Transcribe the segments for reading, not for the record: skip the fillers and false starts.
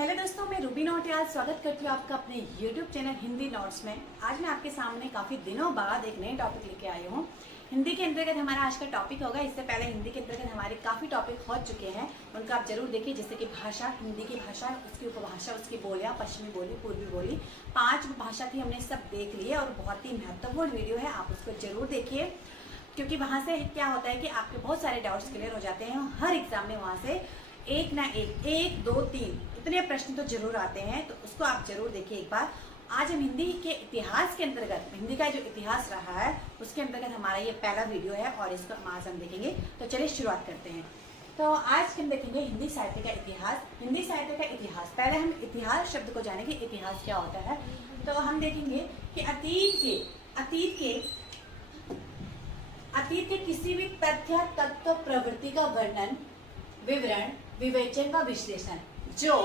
Hello दोस्तों, मैं Ruby Nautiyal स्वागत करती हूँ आपका अपने YouTube चैनल हिंदी नोट्स में। आज मैं आपके सामने काफ़ी दिनों बाद एक नए टॉपिक लेके आई हूँ। हिंदी के अंतर्गत हमारा आज का टॉपिक होगा। इससे पहले हिंदी के अंतर्गत हमारे काफ़ी टॉपिक हो चुके हैं, उनका आप जरूर देखिए। जैसे कि भाषा, हिंदी की भाषा, उसकी उपभाषा, उसकी बोलियाँ, पश्चिमी बोली, पूर्वी बोली, 5 भाषा की हमने सब देख ली है और बहुत ही महत्वपूर्ण वीडियो है, आप उसको जरूर देखिए। क्योंकि वहाँ से क्या होता है कि आपके बहुत सारे डाउट्स क्लियर हो जाते हैं। हर एग्जाम में वहाँ से एक ना एक, 2, 3 इतने प्रश्न तो जरूर आते हैं, तो उसको आप जरूर देखिए एक बार। आज हम हिंदी के इतिहास के अंतर्गत, हिंदी का जो इतिहास रहा है उसके अंतर्गत हमारा ये पहला वीडियो है और इसको आज हम देखेंगे। तो चलिए शुरुआत करते हैं। तो आज हम देखेंगे हिंदी साहित्य का इतिहास। हिंदी साहित्य का इतिहास, पहले हम इतिहास शब्द को जानेंगे, इतिहास क्या होता है। तो हम देखेंगे कि अतीत के किसी भी तथ्य, तत्व, प्रवृत्ति का वर्णन, विवरण, विवेचन व विश्लेषण जो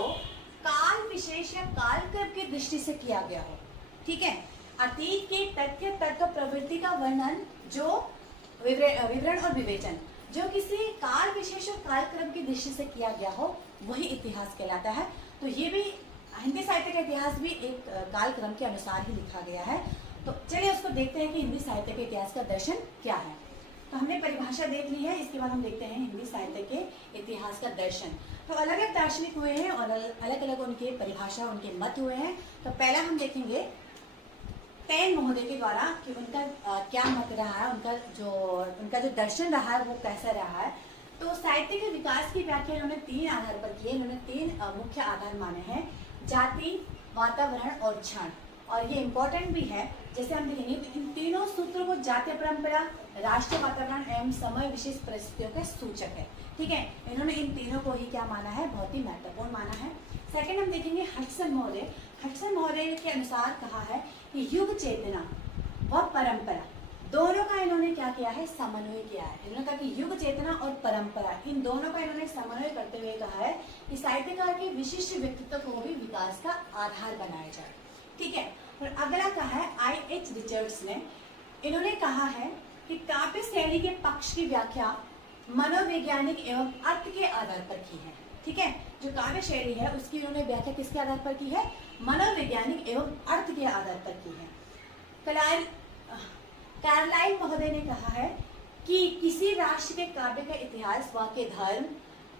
काल विशेष या कालक्रम की दृष्टि से किया गया हो। ठीक है, अतीत के तथ्य, तत्व, प्रवृत्ति का वर्णन, जो विवरण और विवेचन जो किसी काल विशेष और कालक्रम की दृष्टि से किया गया हो, वही इतिहास कहलाता है। तो ये भी हिंदी साहित्य का इतिहास भी एक कालक्रम के अनुसार ही लिखा गया है। तो चलिए उसको देखते हैं कि हिंदी साहित्य के इतिहास का दर्शन क्या है। तो हमने परिभाषा देख ली है, इसके बाद हम देखते हैं हिंदी साहित्य के इतिहास का दर्शन। तो अलग अलग दार्शनिक हुए हैं और अलग अलग उनके परिभाषा, उनके मत हुए हैं। तो पहला हम देखेंगे टैन महोदय के द्वारा कि उनका क्या मत रहा है, उनका जो दर्शन रहा है वो कैसा रहा है। तो साहित्य के विकास की व्याख्या इन्होंने 3 आधार पर की है। इन्होंने 3 मुख्य आधार माने हैं, जाति, वातावरण और क्षण। और ये इम्पोर्टेंट भी है। जैसे हम देखेंगे तो इन तीनों सूत्रों को जातीय परंपरा, राष्ट्रीय वातावरण एवं समय विशेष परिस्थितियों के सूचक है। ठीक है, इन्होंने इन तीनों को ही क्या माना है, बहुत ही महत्वपूर्ण माना है। सेकंड हम देखेंगे हटसन महोदय के अनुसार कहा है कि युग चेतना व परंपरा दोनों का इन्होंने क्या किया है, समन्वय किया है। इन्होंने कहा कि युग चेतना और परंपरा, इन दोनों का इन्होंने समन्वय करते हुए कहा है कि साहित्यकार के विशिष्ट व्यक्तित्व को भी विकास का आधार बनाया जाए। ठीक है, और अगला कहा है I.H. रिचर्ड्स ने। इन्होंने कहा है कि काव्य शैली के पक्ष की व्याख्या मनोवैज्ञानिक एवं अर्थ के आधार पर की है। ठीक है, जो काव्य शैली है उसकी इन्होंने व्याख्या किसके आधार पर की है, मनोवैज्ञानिक एवं अर्थ के आधार पर की है। कार्लाइल महोदय ने कहा है कि किसी राष्ट्र के काव्य का इतिहास वाक्य धर्म,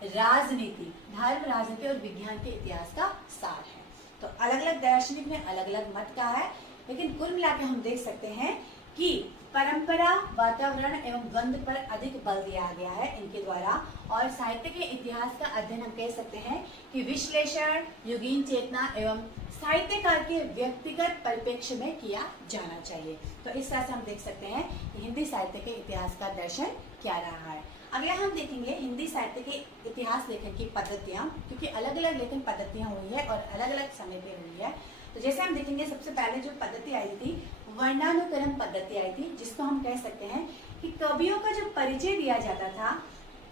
राजनीति और विज्ञान के इतिहास का सार है। तो अलग अलग दार्शनिक ने अलग अलग मत कहा है, लेकिन कुल मिलाकर हम देख सकते हैं कि परंपरा, वातावरण एवं द्वंद्व पर अधिक बल दिया गया है इनके द्वारा। और साहित्य के इतिहास का अध्ययन हम कह सकते हैं कि विश्लेषण, युगीन चेतना एवं साहित्यकार के व्यक्तिगत परिप्रेक्ष्य में किया जाना चाहिए। तो इस तरह से हम देख सकते हैं कि हिंदी साहित्य के इतिहास का दर्शन क्या रहा है। अगला हम देखेंगे हिंदी साहित्य के इतिहास लेखन की पद्धतियां, क्योंकि अलग अलग लेखन पद्धतियां हुई है और अलग अलग समय पे हुई है। तो जैसे हम देखेंगे, सबसे पहले जो पद्धति आई थी वर्णानुक्रम पद्धति आई थी, जिसको हम कह सकते हैं कि कवियों का जो परिचय दिया जाता था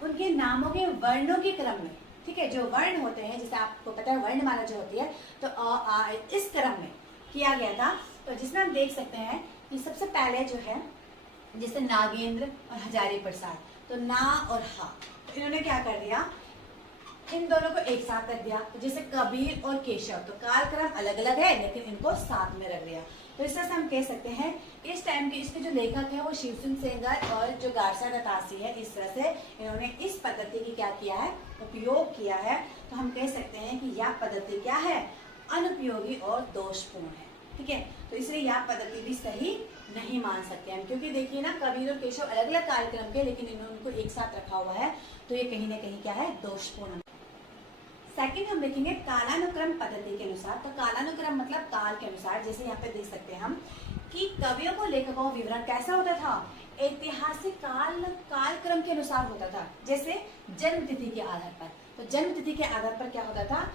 उनके नामों के वर्णों के क्रम में। ठीक है, जो वर्ण होते हैं, जैसे आपको पता है वर्णमाला जो होती है, तो अ, आ, इस क्रम में किया गया था। तो जिसमें हम देख सकते हैं कि सबसे पहले जो है जैसे नागेंद्र और हजारी प्रसाद, तो ना और हा, तो इन्होंने क्या कर दिया, इन दोनों को एक साथ रख दिया। तो जैसे कबीर और केशव, तो कालक्रम अलग अलग है लेकिन इनको साथ में रख दिया। तो इस तरह से हम कह सकते हैं इस टाइम के इसके जो लेखक है वो शिवसिंह सेंगर और जो गारसा दत्तासी है। इस तरह से इन्होंने इस पद्धति की क्या किया है, उपयोग किया है। तो हम कह सकते हैं कि यह पद्धति क्या है, अनुपयोगी और दोषपूर्ण है। ठीक है, तो इसलिए यह पद्धति भी सही नहीं मान सकते हम, क्योंकि देखिए ना, कबीर और केशव अलग अलग कार्यक्रम के, लेकिन इन्होंने उनको एक साथ रखा हुआ है, तो ये कहीं ना कहीं क्या है, दोषपूर्ण। सेकंड हम देखेंगे कालानुक्रम पद्धति के अनुसार। तो कालानुक्रम मतलब काल के अनुसार। जैसे यहाँ पे देख सकते हैं हम कि कवियों को लेखकों विवरण कैसा होता था, ऐतिहासिक कालक्रम के अनुसार होता था। जैसे जन्म तिथि के आधार पर, तो जन्म तिथि के आधार पर क्या होता था,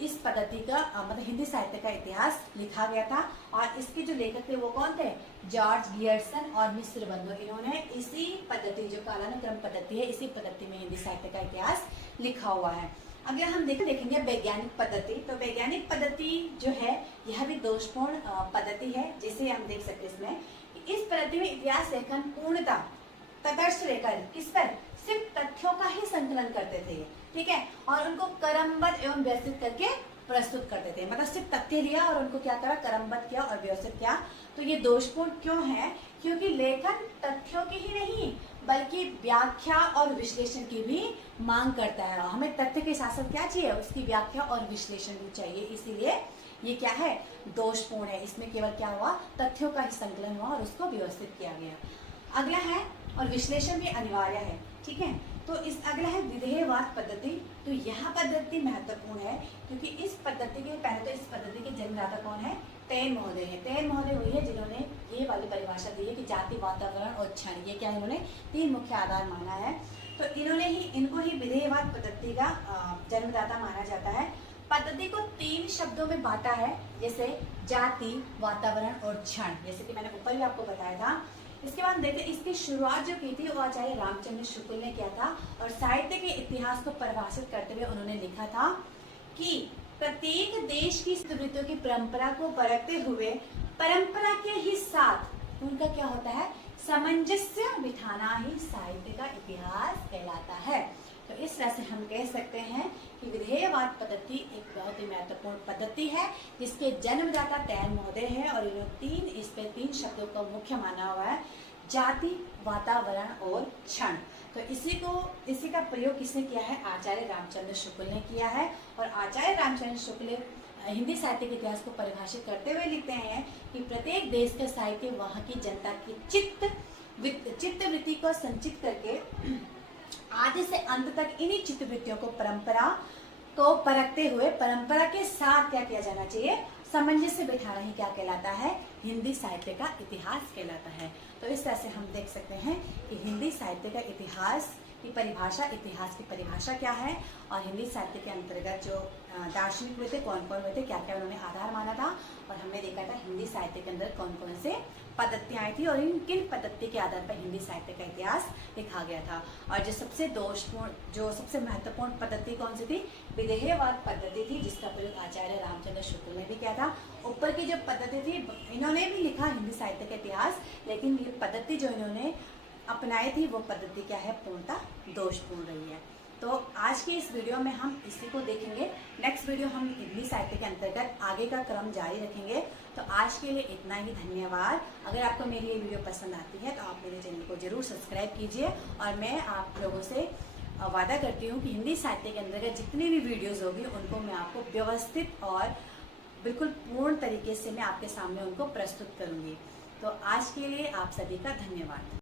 इस पद्धति का मतलब हिंदी साहित्य का इतिहास लिखा गया था। और इसके जो लेखक थे वो कौन थे, जॉर्ज गियर्सन और मिश्र बंधु। इन्होंने इसी पद्धति, जो कालानुक्रम पद्धति है, इसी पद्धति में हिंदी साहित्य का इतिहास लिखा हुआ है। अगर हम देखेंगे वैज्ञानिक पद्धति, तो वैज्ञानिक पद्धति जो है यह भी दोषपूर्ण पद्धति है। जैसे हम देख सकते हैं इसमें, इस पद्धति में इतिहास लेखन पूर्णतः तटस्थ रहकर किस पर, सिर्फ तथ्यों का ही संकलन करते थे। ठीक है, और उनको क्रमबद्ध एवं व्यवस्थित करके प्रस्तुत करते थे। मतलब सिर्फ तथ्य लिया और उनको क्या करा, क्रमबद्ध किया और व्यवस्थित किया। तो ये दोषपूर्ण क्यों है? क्योंकि लेखन तथ्यों की ही नहीं बल्कि व्याख्या और विश्लेषण की भी मांग करता है। हमें तथ्य के साथ साथ क्या चाहिए, उसकी व्याख्या और विश्लेषण भी चाहिए। इसीलिए ये क्या है, दोषपूर्ण है। इसमें केवल क्या हुआ, तथ्यों का ही संकलन हुआ और उसको व्यवस्थित किया गया। अगला है, और विश्लेषण भी अनिवार्य है, ठीक है। तो इस अगला है विधेयवाद पद्धति। तो यह पद्धति महत्वपूर्ण है क्योंकि इस पद्धति के पहले तो इस पद्धति के जन्मदाता कौन है, तैन महोदय है। तैन महोदय वही है जिन्होंने ये वाली परिभाषा दी है कि जाति, वातावरण और क्षण, ये क्या इन्होंने 3 मुख्य आधार माना है। तो इनको ही विधेयवाद पद्धति का जन्मदाता माना जाता है। पद्धति को 3 शब्दों में बांटा है, जैसे जाति, वातावरण और क्षण, जैसे कि मैंने ऊपर भी आपको बताया था। इसके बाद देखिए, इसकी शुरुआत जो की थी वो आचार्य रामचंद्र शुक्ल ने किया था और साहित्य के इतिहास को परिभाषित करते हुए उन्होंने लिखा था कि प्रत्येक देश की वृत्तियों की परंपरा को परखते हुए परंपरा के ही साथ उनका क्या होता है, सामंजस्य बिठाना ही साहित्य का इतिहास कहलाता है। तो इस तरह से हम कह सकते हैं कि विधेयवाद पद्धति एक बहुत ही महत्वपूर्ण पद्धति है जिसके जन्मदाता तैन महोदय है और इन्होंने इस पे 3 शब्दों को मुख्य माना हुआ है, जाति, वातावरण और क्षण। तो इसी का प्रयोग किसने किया है, आचार्य रामचंद्र शुक्ल ने किया है। और आचार्य रामचंद्र शुक्ल हिंदी साहित्य के इतिहास को परिभाषित करते हुए लिखते हैं कि प्रत्येक देश का साहित्य वहाँ की जनता की चित्त वृत्ति को संचित करके आदि से अंत तक इन्हीं चित्तवृत्तियों को परंपरा को परखते हुए परंपरा के साथ क्या किया जाना चाहिए, सामंजस्य बिठाना ही क्या कहलाता है, हिंदी साहित्य का इतिहास कहलाता है। तो इस तरह से हम देख सकते हैं कि हिंदी साहित्य का इतिहास की परिभाषा, इतिहास की परिभाषा क्या है और हिंदी साहित्य के अंतर्गत जो दार्शनिक हुए थे, कौन कौन हुए थे, क्या क्या उन्होंने आधार माना था। और हमने देखा था हिंदी साहित्य के अंदर कौन कौन से पद्धतियाँ आई थी और किन पद्धति के आधार पर हिंदी साहित्य का इतिहास लिखा गया था। और जो सबसे महत्वपूर्ण पद्धति कौन सी थी, विधेयवाद पद्धति थी, जिसका प्रयोग आचार्य रामचंद्र शुक्ल ने भी किया था। ऊपर की जो पद्धति थी इन्होंने भी लिखा हिंदी साहित्य का इतिहास, लेकिन ये पद्धति जो इन्होंने अपनाई थी वो पद्धति क्या है, पूर्णतः दोषपूर्ण रही है। तो आज की इस वीडियो में हम इसी को देखेंगे। नेक्स्ट वीडियो हम हिंदी साहित्य के अंतर्गत आगे का क्रम जारी रखेंगे। तो आज के लिए इतना ही, धन्यवाद। अगर आपको मेरी ये वीडियो पसंद आती है तो आप मेरे चैनल को जरूर सब्सक्राइब कीजिए और मैं आप लोगों से वादा करती हूँ कि हिंदी साहित्य के अंतर्गत जितनी भी वीडियोज़ होगी उनको मैं आपको व्यवस्थित और बिल्कुल पूर्ण तरीके से मैं आपके सामने उनको प्रस्तुत करूँगी। तो आज के लिए आप सभी का धन्यवाद।